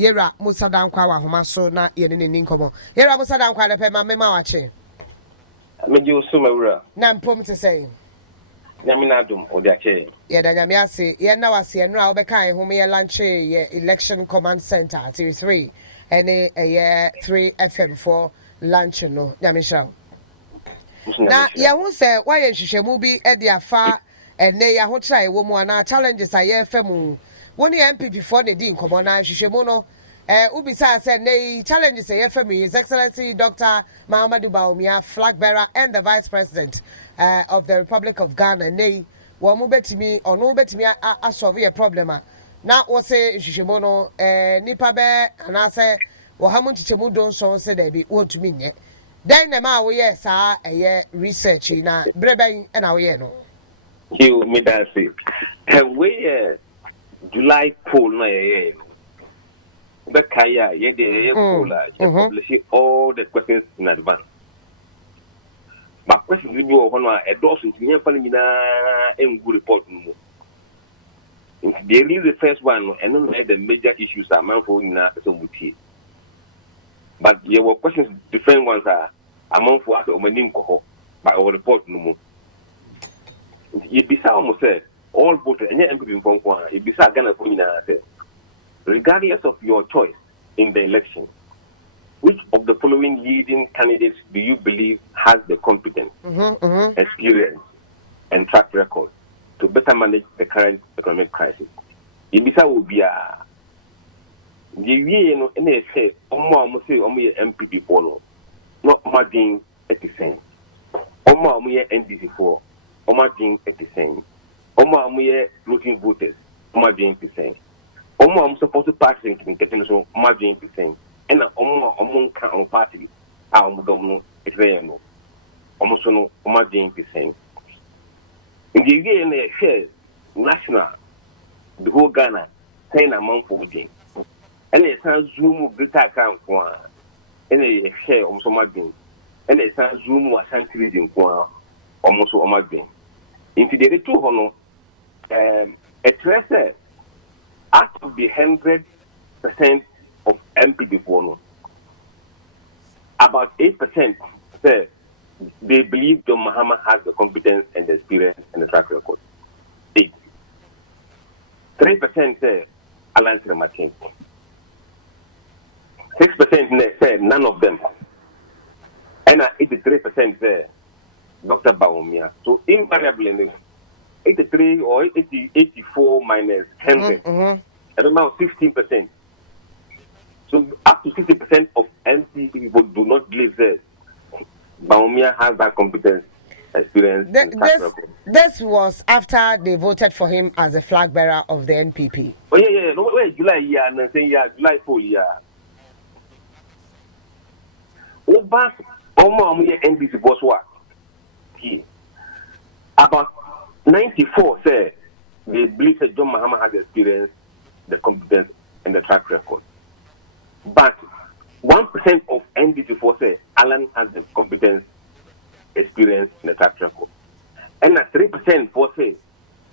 Yera Musa Dankwa wa homa so na yene ni nkomo. Yera Musa Dankwa de pe ma mema wache. Meji osumawura. Na mpom te say. Nyame na adom odiache. Ye da nyame ase ye na wase enra obeka ho me lunch ye election command center T3 ene ye 3 FM for lunch no nyame sha. Na ye hu se wa ye hwehwemu bi e de afa ene ya ho try wo mu ana challenges aye fam woni NPP for ne di nkomo na hwehwemu no ubisa said nay challenges His Excellency Dr. Mahamudu Bawumia, flag bearer and the Vice President of the Republic of Ghana. Nay, wamu betimi or no betimi a solve a problem. Now was say Shimono nipa be and I say Wahamun Chichemu don't so say they be want to mean yet. Then the ma we yes a research in a brebe and our no. You me that say we July poll na Bekaya, ye publish all the questions in advance. But questions will be on a dozen to near Panina and good report. They release the first one and don't let the major issues are manful in a muti. But your questions, different ones are among for us or Manim Coho by our report no more. It be almost said all voters and MPP from Kwan, it be Ghana Pumina. Regardless of your choice in the election, which of the following leading candidates do you believe has the competence, experience, and track record to better manage the current economic crisis? Ibisa will be a say MPP follow, not Margin 80 NDC 4, Margin 80 looking voters, Margin 80 I'm supposed to party in getting so margin percent, and among count party, our government is there no. Almost no margin percent. In the year in the share national, the whole Ghana, 10 amount for game. And it sounds zoom greater account for any share almost margin. And it sounds zoom was reading for almost margin. Into the 200, a tracer. Out of the 100% of MPP follow, about 8% say they believe John Mahama has the competence and the experience and the track record. 8. 3% say Alan Martin. 6% say none of them. And 83% say Dr. Bawumia. So invariably, 83 or 84 minus 100, at about 16%. So up to 60% of NPP people do not believe that Bawumia has that competence, experience. This was after they voted for him as a flag bearer of the NPP. Oh yeah. No, wait, July year and saying July 4 year. Over NPP was what? About 94 say they believe that John Mahama has the experience, the competence, and the track record. But 1% of NDC4 say Alan has the competence, experience, and the track record. And 3% for say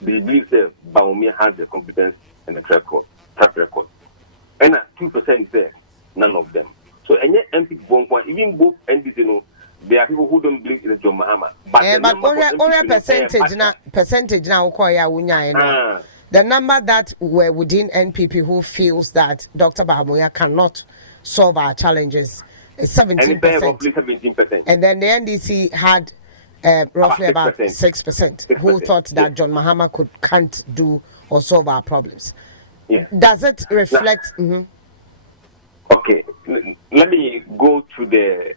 they believe that Bawumia has the competence and the track record. And 2% say none of them. So any MP even both NDC know. There are people who don't believe in John Mahama. But percentage now, the number that were within NPP who feels that Dr. Bawumia cannot solve our challenges is 17%. And then the NDC had roughly about 6% who thought that John Mahama can't do or solve our problems. Yeah. Does it reflect? Okay, let me go to the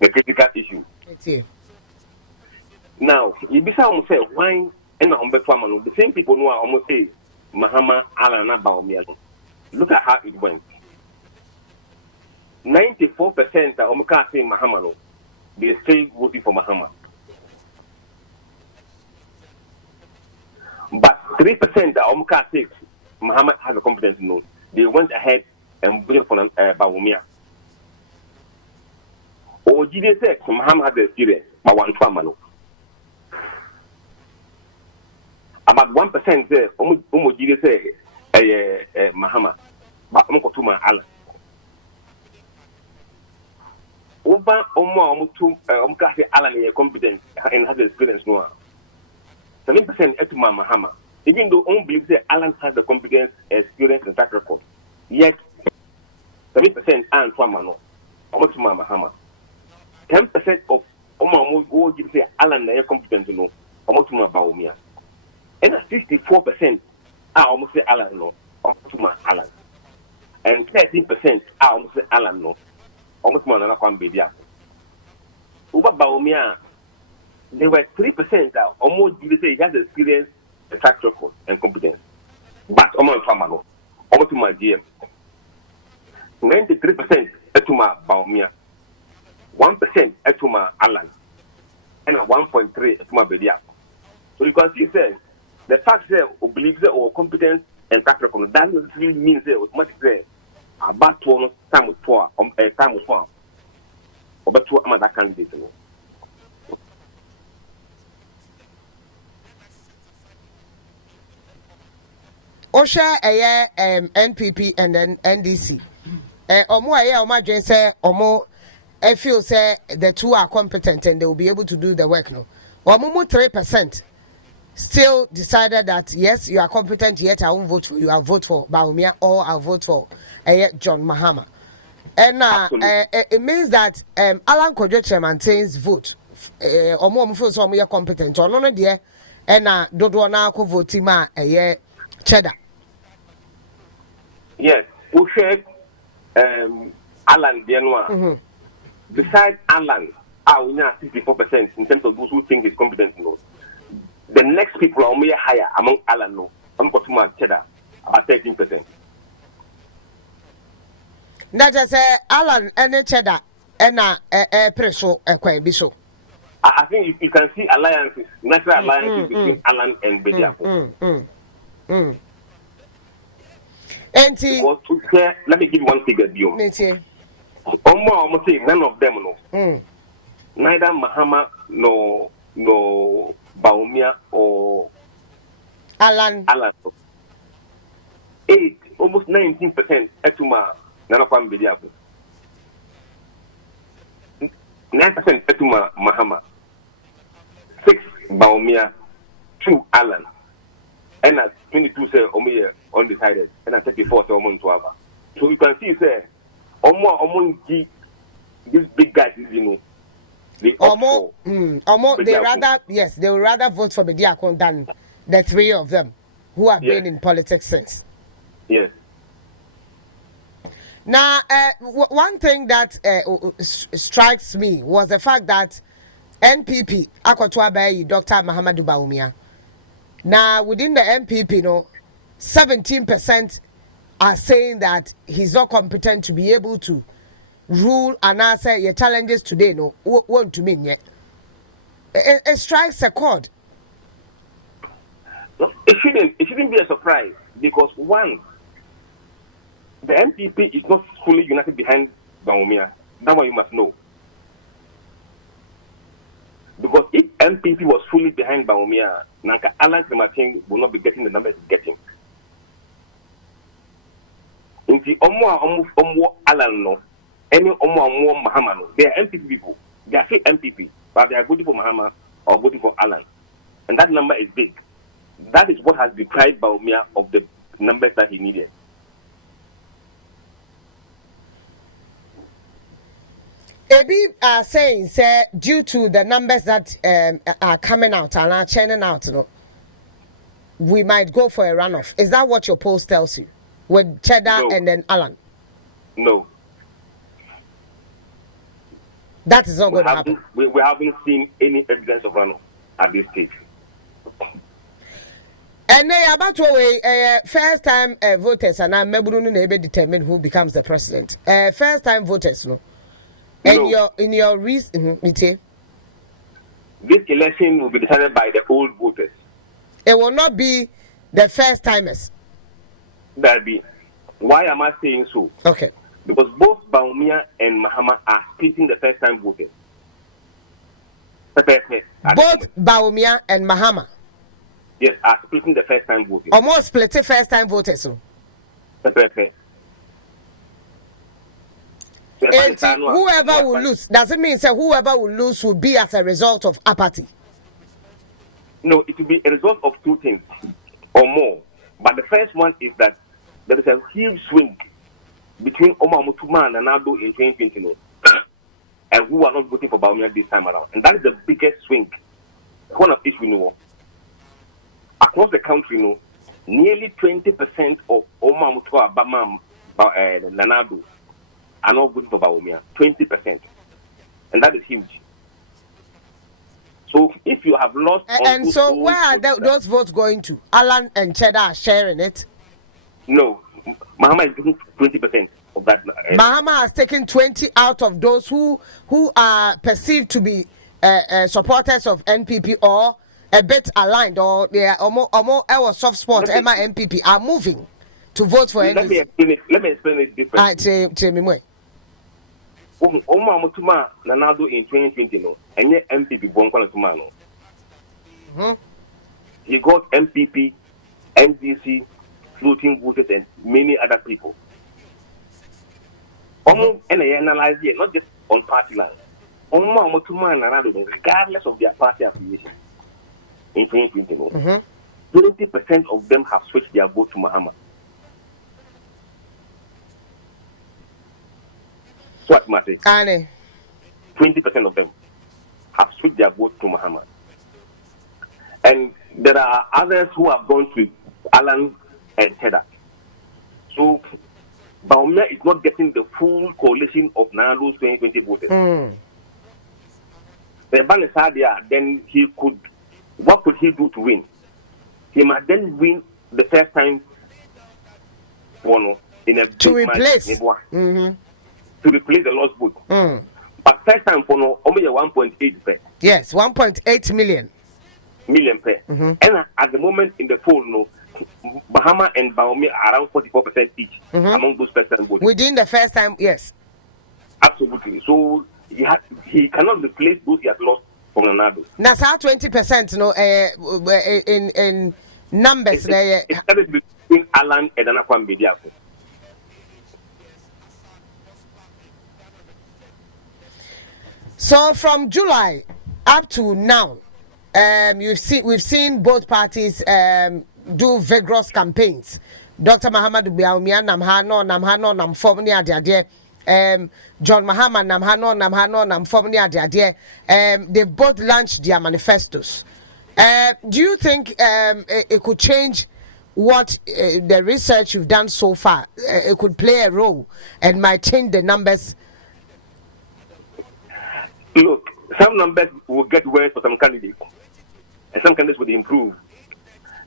critical issue. It's here. Now, you be almost say why and the same people who are almost say Mahama Alana Bawumia. Look at how it went. 94% are almost saying Mahama. They stay voting for Mahama. But 3% are almost saying Mahama has a competence no. They went ahead and voted for Bawumia. Or did they say Mahama has the experience, but one family? About 1% say, did they say class Alan is competent and has experience no. 7% etuma Mahama. Even though on believes that Alan has the competence, experience, and track record, yet 7% and Famano, Omotuma Mahama. 10% of Omo go give say Alan is competent to know, Omotuma Bawumia. And 64% are almost say Alan no, Omotuma Alan. And 13% are almost say Alan no, Omotuma Nana Kwambedia. Uba Bawumia, there were 3% that almost give say he has experience, the track record, and competence. But Omo Famano, Omotuma GM. 93% etuma Bawumia, 1% etuma Alan, and 1.3 etuma Bedia. So you can see, say, the fact that we believe that our competence and track record doesn't really mean that automatically about to time with poor, time with poor, or but to another candidate. Osha NPP and then NDC. Omo aye omo adwen say omo feel say the two are competent and they will be able to do the work no. Omo 3% still decided that yes you are competent yet I won't vote for you. I'll vote for Bawumia or I'll vote for John Mahama. And it means that Alan Kojo maintains vote. Omo feel so omo competent. Ono no de na dodo na ko vote ma cheddar. Yes, we shared Alan Biennois. Besides Alan, we have 64% in terms of those who think he's competent. No. The next people are only higher among Alan. No, I'm going to cheddar about 13%. That is Alan and cheddar and preso biso. I think you can see alliances, natural alliances between Alan and Bediako. Let me give you one figure, Dio. Almost say none of them no. Neither Mahama no Bawumia or Alan. 8, almost 19% etuma Nanakwam Bediako. 9% etuma Mahama. 6 Bawumia, 2 Alan. And at 22 say Omo undecided, and at 34 say Omo Ntuaba. So you can see say Omo these big guys, you know, they they would rather vote for Bediako than the 3 of them who have been in politics since. Yes. Now, one thing that strikes me was the fact that NPP Akotwa Bayi Dr. Mahamudu Bawumia. Now, within the NPP, 17% are saying that he's not competent to be able to rule and answer your challenges today. No, won't to mean yet. It strikes a chord. It shouldn't be a surprise because one, the NPP is not fully united behind Bawumia. That's what you must know. Because if NPP was fully behind Bawumia, Nanka Alan Krematin will not be getting the numbers he's getting. In the Omo Alan no, any Omo Mahama no, they are NPP people. They are still NPP, but they are voting for Mahama or voting for Alan. And that number is big. That is what has deprived Bawumia of the numbers that he needed. Ebi are saying, say, due to the numbers that are coming out and are churning out, we might go for a runoff. Is that what your poll tells you? With Cheddar and then Alan? No. That is not going to happen. We haven't seen any evidence of runoff at this stage. And about to first time voters and I'm maybe determine who becomes the president. First time voters, no. And in your reason, this election will be decided by the old voters. It will not be the first timers. That'll be. Why am I saying so? Okay. Because both Bawumia and Mahama are splitting the first time voters. Both Bawumia and Mahama. Yes, are splitting the first time voters. Almost split first time voters. So Whoever will lose, does it mean that whoever will lose will be as a result of apathy? No, it will be a result of two things or more. But the first one is that there is a huge swing between Mahamudu Bawumia and Nado in 2020 and who are not voting for Bawumia this time around. And that is the biggest swing. One of which we know. Across the country, nearly 20% of Mahamudu Bawumia Nanado are not voting for Bawumia. 20%. And that is huge. So if you have lost... And so where are those votes going to? Alan and Cheddar are sharing it? No. Mahama is getting 20% of that. Mahama has taken 20 out of those who are perceived to be supporters of NPP or a bit aligned, or they are almost soft spot. Emma NPP are moving to vote for NPP. Let me explain it differently. Tell me more. Mahamudu Bawumia Nanado in 2020 and yet NPP Bonkwala Tumano. He got MPP, NDC, floating voters, and many other people. And I analyze here, not just on party lines. Mahamudu Bawumia Nanado, regardless of their party affiliation, in 2020, 20% of them have switched their vote to Mahama. What matters? 20% of them have switched their vote to Mahama. And there are others who have gone to Alan and Cheddar. So Bawumia is not getting the full coalition of Nado's 2020 voters. The ban is hard there, then what could he do to win? He might then win the first time in a to replace. To replace the lost vote. But first time for only 1.8 per. Yes, 1.8 million. Million per. And at the moment in the poll, Mahama and Bawumia are around 44% each among those first time voters. Within the first time, yes. Absolutely. So he cannot replace those he has lost from Nanado. Now, 20%, in numbers. It started between Alan and Anakwam Bediako. So from July up to now, we've seen both parties do vigorous campaigns. Dr. Mahamudu Bawumia Namhano Namfomni Adiade, John Mahama Namhano Namfomni Adiade. They both launched their manifestos. Do you think it could change what the research you've done so far? It could play a role and might change the numbers. Look, some numbers will get worse for some candidates, and some candidates will improve.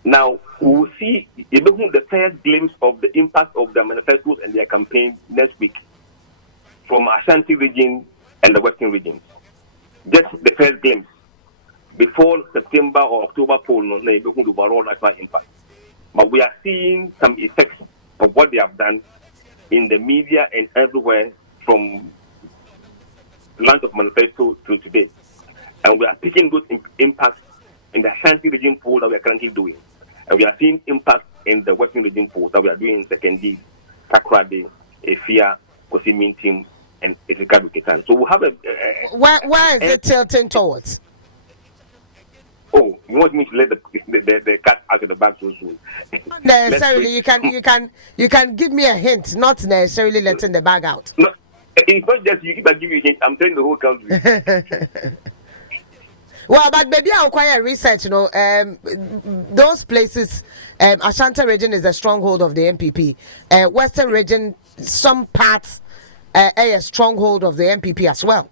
Now, we will see the first glimpse of the impact of their manifestos and their campaign next week from Ashanti region and the Western regions. Just the first glimpse. Before September or October poll, overall national impact. But we are seeing some effects of what they have done in the media and everywhere from launch of manifesto to today, and we are picking those impacts in the Ashanti region poll that we are currently doing, and we are seeing impact in the Western region poll that we are doing in Sekendi, Takrade, Efia, Kosimintim, and Etikadu Ketan. So we have a where is it tilting towards? Oh, you want me to let the cat out of the bag so soon? Not necessarily. you can give me a hint, not necessarily letting the bag out. No. It's not just you keep giving hint. I'm telling the whole country. Well, but maybe I'll acquire research. Those places, Ashanti region is a stronghold of the NPP. Western region, some parts, a stronghold of the NPP as well.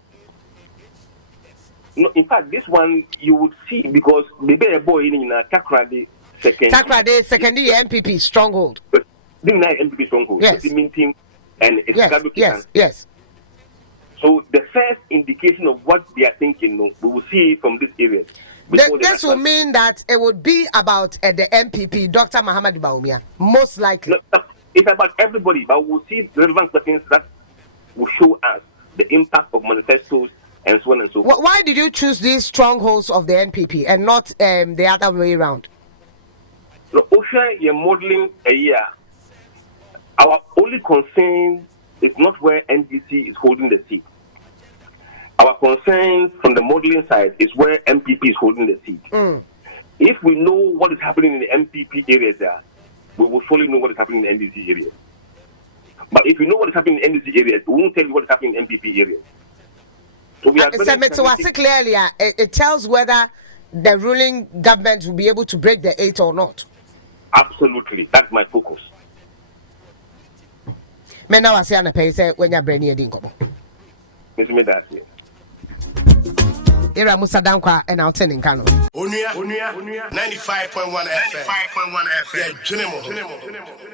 No, in fact, this one you would see because maybe a boy in Takrade second. Takrade second NPP stronghold. NPP stronghold. Yes. And yes. So the first indication of what they are thinking, we will see from this area. This will mean that it would be about the MPP, Dr. Mahamudu Bawumia, most likely. No, it's about everybody, but we'll see relevant questions that will show us the impact of manifestos and so on and so forth. Why did you choose these strongholds of the NPP and not the other way around? No, Osha, you're modeling a year. Our only concern it's not where NDC is holding the seat. Our concerns from the modeling side is where MPP is holding the seat. If we know what is happening in the MPP areas there, we will fully know what is happening in the NDC areas. But if you know what is happening in NDC areas, we won't tell you what is happening in MPP areas. So we are clearly, it tells whether the ruling government will be able to break the 8 or not. Absolutely. That's my focus. Me now say na pay say when you bring here dinkobo. Miss me that here. Era Musa Dankwa and I'll tell in Kano. Onua 95.1 FM. 95.1 FM. Yeah,